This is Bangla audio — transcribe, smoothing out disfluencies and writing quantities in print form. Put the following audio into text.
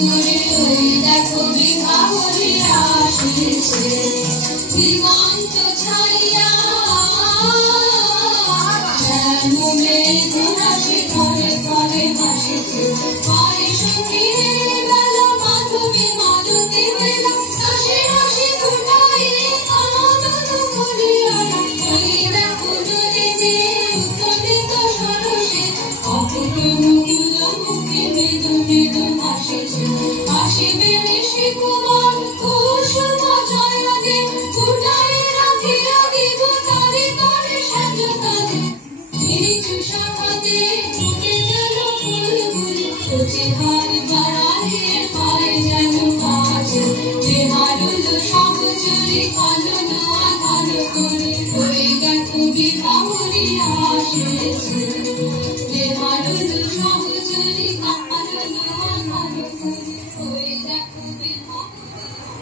করে ওই দেখো বিভাবরে আসিছে দিগন্ত ছাইয়া মনে ঘুরাছে ঘরে ঘরে হাসিছে পায়ে সখী বেলা মাধবী মালতী বেলা হাসি হাসি ফুটাই আনন্দ করিয়া ওই দেখো জ্বলিতে উত্তলিত সরসে অপূর্ব মুকুল মুখে মৃদু মৃদু হাসিছে আসিবে ঋষি কুমার কুসুম জয়নে ফুটাই রাখিয়া দিব তারে তারে সাজতারে নিচু শাখাতে ফুটে গেল ফুলগুলি সচি হাত বাড়াইয়ে পায় যেন কাছে বেহারুল সহচরি কানন আধার করে ওই দেখো বিভাবরী আসিছে বেহারুল সহচরি কানন আধার করে ওই দেখো বিভাবরী